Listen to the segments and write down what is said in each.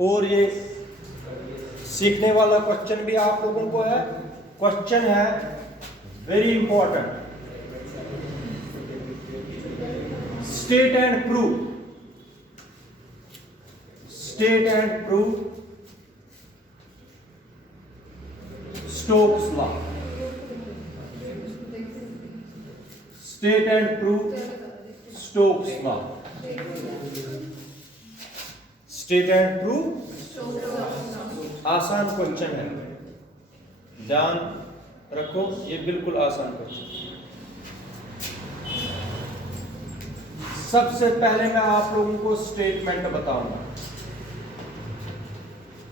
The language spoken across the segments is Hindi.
और ये सीखने वाला क्वेश्चन भी आप लोगों को है। क्वेश्चन है very important, state and prove, state and prove Stokes law, state and prove Stokes law, state and prove. आसान क्वेश्चन है, ध्यान रखो, ये बिल्कुल आसान क्वेश्चन। सबसे पहले मैं आप लोगों को स्टेटमेंट बताऊंगा।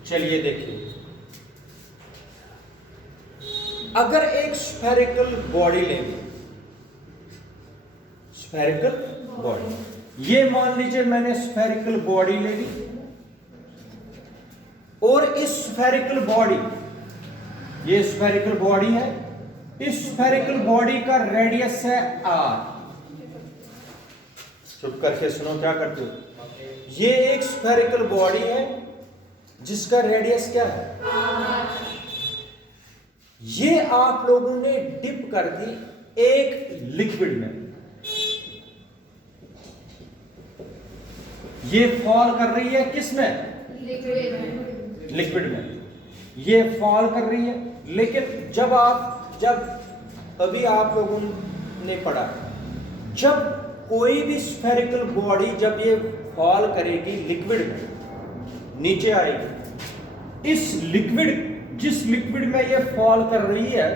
चलिए देखिए, अगर एक स्फेरिकल बॉडी लेंगे, स्फेरिकल बॉडी, ये मान लीजिए मैंने स्फेरिकल बॉडी ले ली और इस स्फेरिकल बॉडी, ये स्फेरिकल बॉडी है, इस स्फेरिकल बॉडी का रेडियस है r। चुप करके सुनो क्या करते हो। ये एक स्फेरिकल बॉडी है जिसका रेडियस क्या है, ये आप लोगों ने डिप कर दी एक लिक्विड में, ये फॉल कर रही है किस में, लिक्विड में, ये फॉल कर रही है। लेकिन जब अभी आप लोगों ने पढ़ा, जब कोई भी स्फेरिकल बॉडी जब ये फॉल करेगी लिक्विड में, नीचे आएगी, इस लिक्विड, जिस लिक्विड में ये फॉल कर रही है,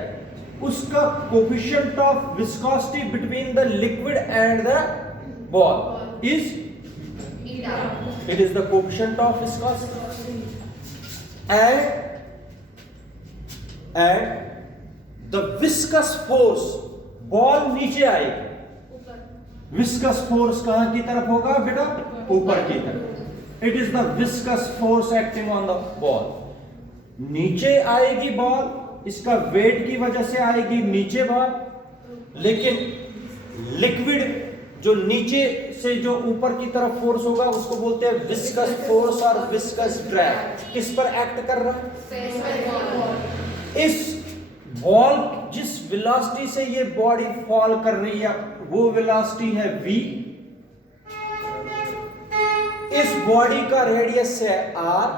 उसका coefficient of viscosity between the liquid and the ball is, it is the coefficient of viscosity, and the viscous force, ball नीचे आएगी, विस्कस फोर्स कहां की तरफ होगा बेटा, ऊपर की तरफ। It is the viscous force acting on the ball. नीचे आएगी बॉल, इसका वेट की वजह से आएगी नीचे बॉल, लेकिन लिक्विड जो नीचे से जो ऊपर की तरफ फोर्स होगा उसको बोलते हैं विस्कस फोर्स और विस्कस ड्रैग। किस पर एक्ट कर रहा है, इस बॉल, जिस वेलोसिटी से ये बॉडी फॉल कर रही है वो वेलोसिटी है v, इस बॉडी का रेडियस है r,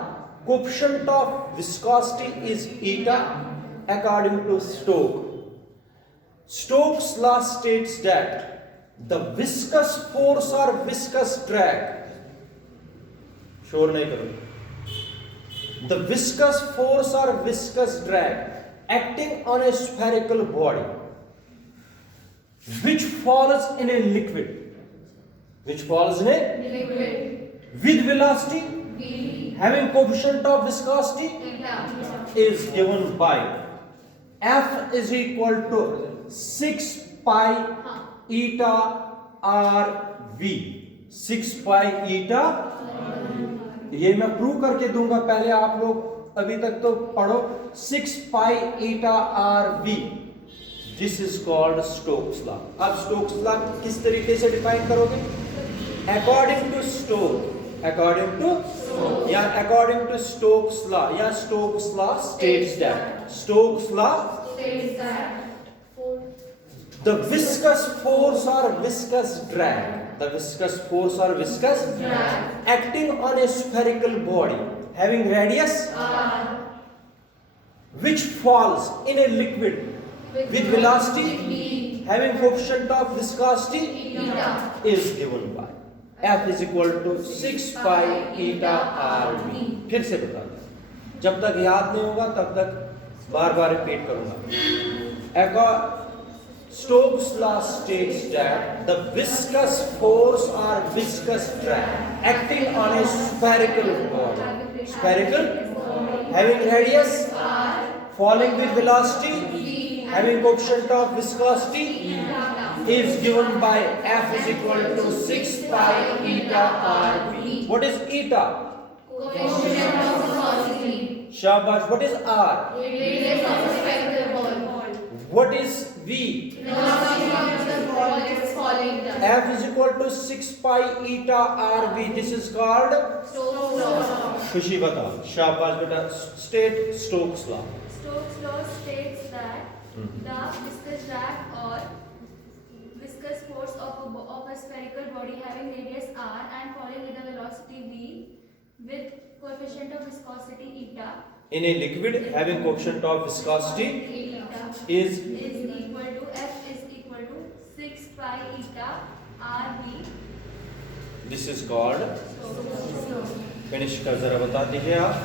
coefficient of viscosity is eta according to Stokes law states that the viscous force or viscous drag, शोर नहीं करो, the viscous force or viscous drag acting on a spherical body which falls in a liquid, which falls in a liquid with velocity v having coefficient of viscosity is given by F is equal to 6 pi eta r v, 6 pi eta, ये मैं प्रूव करके दूंगा, पहले आप लोग अभी तक तो पढ़ो। 6 pi eta r v, this is called Stokes law. अब स्टोक्स लॉ किस तरीके से डिफाइन करोगे, according to Stoke, according to या अकॉर्डिंग टू स्टोक्स लॉ, या Stokes law states that, Stokes law states that the viscous force or viscous drag, the viscous force or viscous drag acting on a spherical body having radius r which falls in a liquid with velocity v having coefficient of viscosity eta is given by F is equal to 6 pi eta r v। फिर से बता दो, जब तक याद नहीं होगा तब तक बार बार रिपीट करूंगा। Stokes law states that the viscous force or viscous drag acting on a spherical body, spherical, having radius r, falling with velocity, having coefficient of viscosity is given by F is equal to 6 pi eta r v। What is eta? Coefficient of viscosity. Shabash. What is r? Radius of a spherical ball. What is v? Velocity of the ball is falling down. F is equal to 6 pi eta r v. This is called Stokes law. खुशी बता, शाबाश बेटा। State Stokes law. Stokes' law states that the viscous drag or viscous force of a spherical body having radius r and falling with a velocity v with coefficient of viscosity eta In a liquid having coefficient of viscosity is equal to F is equal to 6 pi eta RV. this is called finish कर जरा बता दीजिए आप।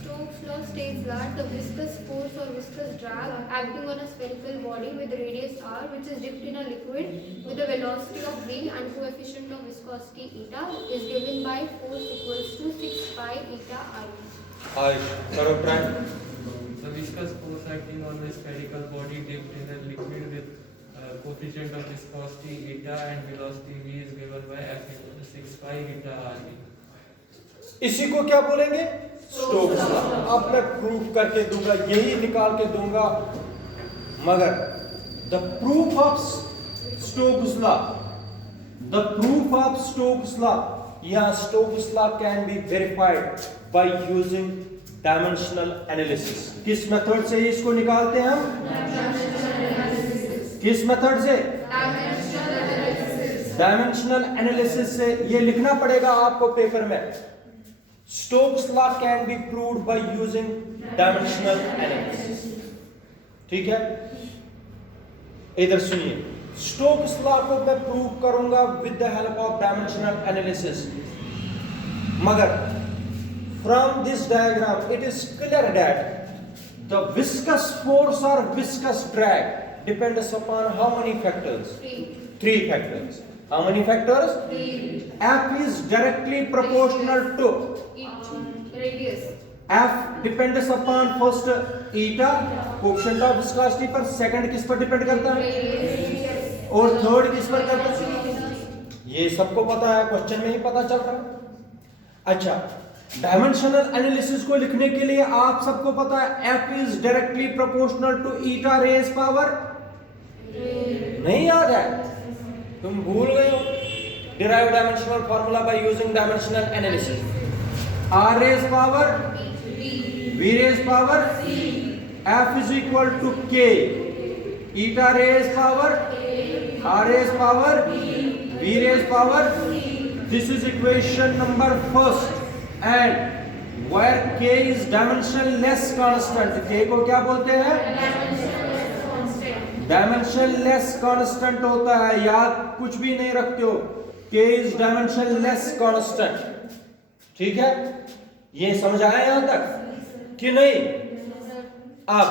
Stokes' law states that the viscous force or viscous drag acting on a spherical body with radius r which is dipped in a liquid with a velocity of v and coefficient of viscosity eta is given by force equals to 6 pi eta r. आज करो try. The viscous force acting on a spherical body dipped in a liquid with coefficient of viscosity eta and velocity v is given by F equal to 6 pi eta RV. इसी को क्या बोलेंगे? Stokes law. अब मैं प्रूफ करके दूंगा, यही निकाल के दूंगा, मगर the proof of Stokes law, the proof of Stokes law या Stokes law can be verified by using dimensional analysis. किस मेथड से इसको निकालते हैं हम? किस मेथड से? डायमेंशनल एनालिसिस से। ये लिखना पड़ेगा आपको पेपर में। Stokes' law can be proved by using dimensional analysis। ठीक है, इधर सुनिए। Stokes' law को मैं प्रूव करूंगा with the help of dimensional analysis, मगर from this diagram it is clear that the viscous force or viscous drag depends upon how many factors? Three factors. How many factors? F is directly proportional to Radius. F depends upon first eta coefficient of viscosity पर, second किस पर डिपेंड करता है और थर्ड किस पर करता है? ये सबको पता है, क्वेश्चन में ही पता चल रहा है। अच्छा, डायमेंशनल एनालिसिस को लिखने के लिए आप सबको पता है F is directly proportional to eta raised power। नहीं याद है? तुम भूल गए हो। derive dimensional formula by using dimensional analysis। R raised power, V raised power, F is equal to K, eta raised power, R raised power, V raised power. This is equation number first, and where K is dimensionless constant, K को क्या बोलते हैं? Dimensionless constant होता है, याद कुछ भी नहीं रखते हो। K is dimensionless constant। ठीक है, ये समझ आया यहां तक कि नहीं? अब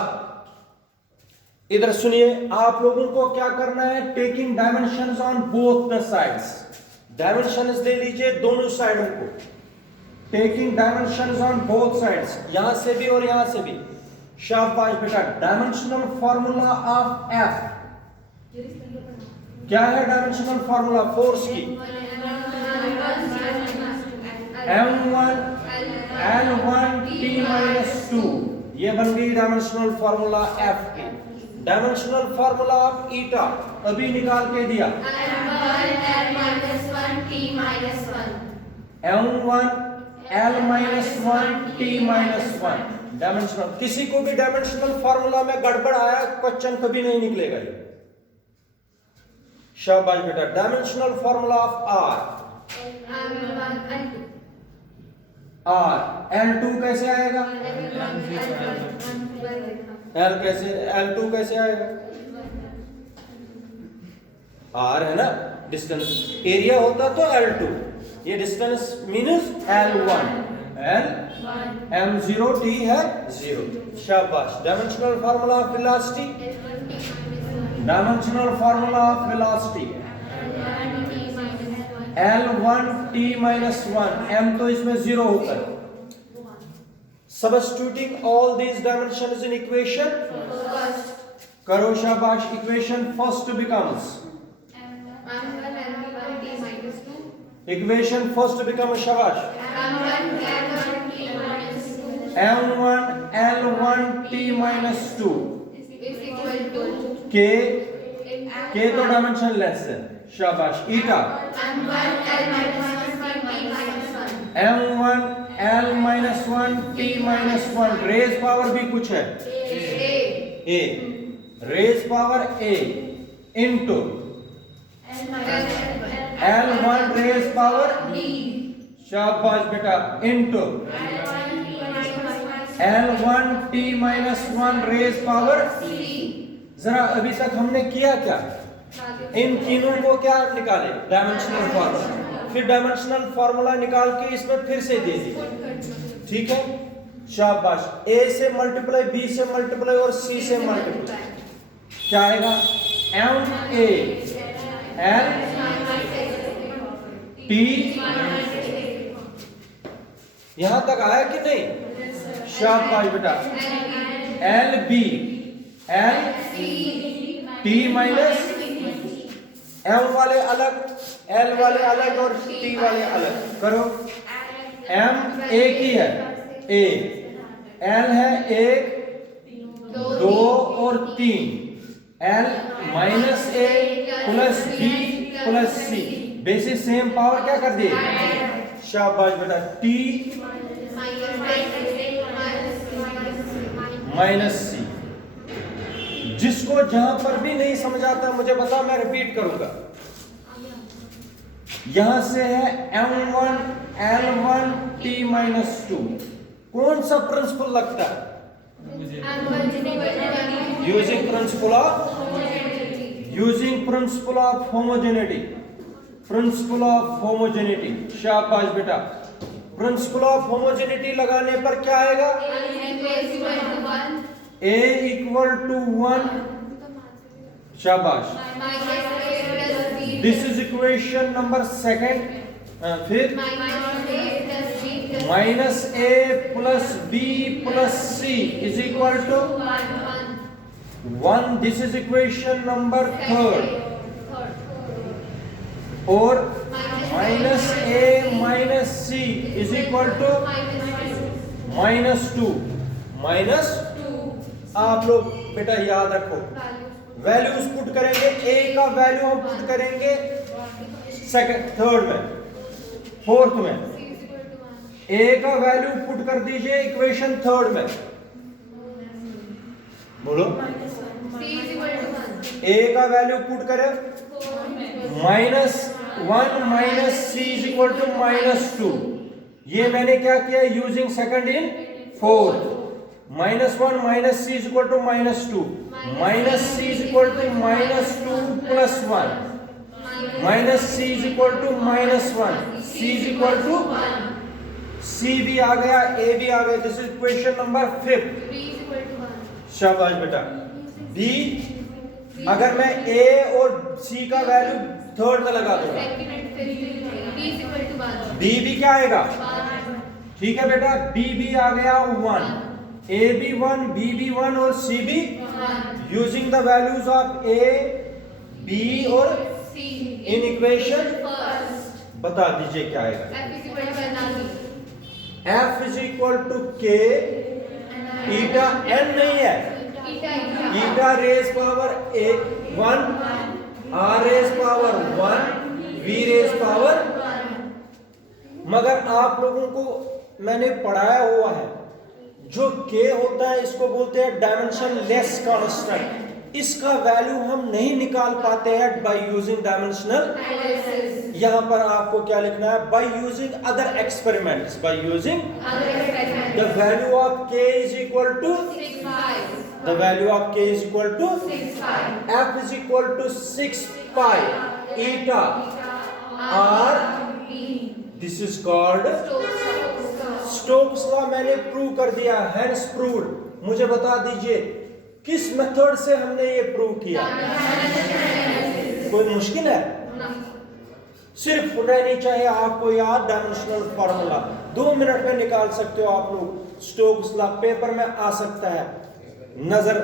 इधर सुनिए, आप लोगों को क्या करना है? Taking dimensions on both the sides. Dimensions ले लीजिए दोनों साइडों को। Taking dimensions on both sides, यहां से भी और यहां से भी। शाबाश बेटा। डायमेंशनल फार्मूला ऑफ F क्या है? डायमेंशनल फार्मूला फोर्स की M1 L1 T minus 2, ये बन गई डायमेंशनल फार्मूला F की। डायमेंशनल फार्मूला ऑफ ईटा अभी निकाल के दिया, M1 L minus 1 T minus 1 dimensional. किसी को भी डायमेंशनल फार्मूला में गड़बड़ आया, क्वेश्चन कभी नहीं निकलेगा ये। शाबाश बेटा। Dimensional formula of R L2 कैसे आएगा? L2 कैसे आएगा? R है ना, डिस्टेंस। एरिया होता तो L2, ये distance means L1, M0 T है 0। शाबाश। Dimensional formula of velocity, dimensional formula of velocity L1 T minus 1, M तो इसमें 0 होता है। Substituting all these dimensions in equation, करो शाबाश। Equation first becomes, equation first becomes शाबाश M1 L1 T minus 2 K तो डायमेंशन लेस है। शाबाश। Eta M1 L minus 1 T minus 1 raise power भी कुछ है A raise power A into L1 raise power शाबाश बेटा into L1 T minus 1 raise power जरा अभी तक हमने किया क्या, इन तीनों को क्या निकाले, डायमेंशनल फार्मूला, फिर डायमेंशनल फार्मूला निकाल के इसमें फिर से दे दी, ठीक है शाबाश। A से मल्टीप्लाई, B से मल्टीप्लाई और C से मल्टीप्लाई, क्या आएगा M A L T, यहां तक आया कि नहीं, शाबाश बेटा। L B L T minus M वाले अलग, L वाले अलग और T वाले अलग करो। M एक ही है A, L है 1 2 और 3, L minus A plus B plus C, basis same power क्या कर दिए, शाबाश बेटा। T माइनस C, जिसको जहां पर भी नहीं समझ आता मुझे बता, मैं रिपीट करूंगा। यहां से है M1 L1 T minus 2, कौन सा प्रिंसिपल लगता है, using principle of homogeneity, principle of homogeneity, शाबाश बेटा। प्रिंसिपल ऑफ होमोजेनिटी लगाने पर क्या आएगा, A इक्वल टू 1, शाबाश। This is equation number second. फिर minus A plus B plus C is equal to 1, this is equation number third. और minus A minus C is equal to minus 2, minus, आप लोग बेटा याद रखो, वैल्यूज पुट करेंगे, A का वैल्यू हम पुट करेंगे सेकंड, थर्ड में, फोर्थ में, A का वैल्यू पुट कर दीजिए इक्वेशन थर्ड में, बोलो A का वैल्यू पुट करें -1 minus C is equal to -2, ये मैंने क्या किया, using second in fourth, -1 minus C is equal to -2, minus C is equal to -2 plus 1, minus C is equal to -1, C is equal to, C भी आ गया, A भी आ गया, दिस इज इक्वेशन नंबर 5, शाबाश बेटा। D, अगर मैं A और C का वैल्यू थर्ड में लगा दूंगा, B भी क्या आएगा, ठीक है बेटा, B भी आ गया 1, A भी 1, B भी 1 और C भी, using the values of A, B और इन इक्वेशन, बता दीजिए क्या आएगा। F is equal to K, eta N नहीं है, eta raise power 1, R raise power 1, V raise power, मगर आप लोगों को मैंने पढ़ाया हुआ है, जो K होता है इसको बोलते हैं डायमेंशन लेस कांस्टेंट, इसका वैल्यू हम नहीं निकाल पाते हैं बाय यूजिंग डायमेंशनल, यहां पर आपको क्या लिखना है, by using other experiments, by using the value of K is equal to, the value of K is equal to, F is equal to 6 pi eta R, this is called Stokes law, मैंने प्रूव कर दिया, हेंस प्रूव्ड। मुझे बता दीजिए किस मेथड से हमने ये प्रूव किया, कोई मुश्किल है, सिर्फ रहनी चाहिए आपको याद डायमेंशनल फार्मूला, 2 मिनट में निकाल सकते हो आप लोग, स्टोक्स लॉ पेपर में आ सकता है, नजर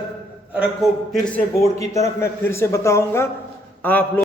रखो फिर से बोर्ड की तरफ, मैं फिर से बताऊंगा आप लोग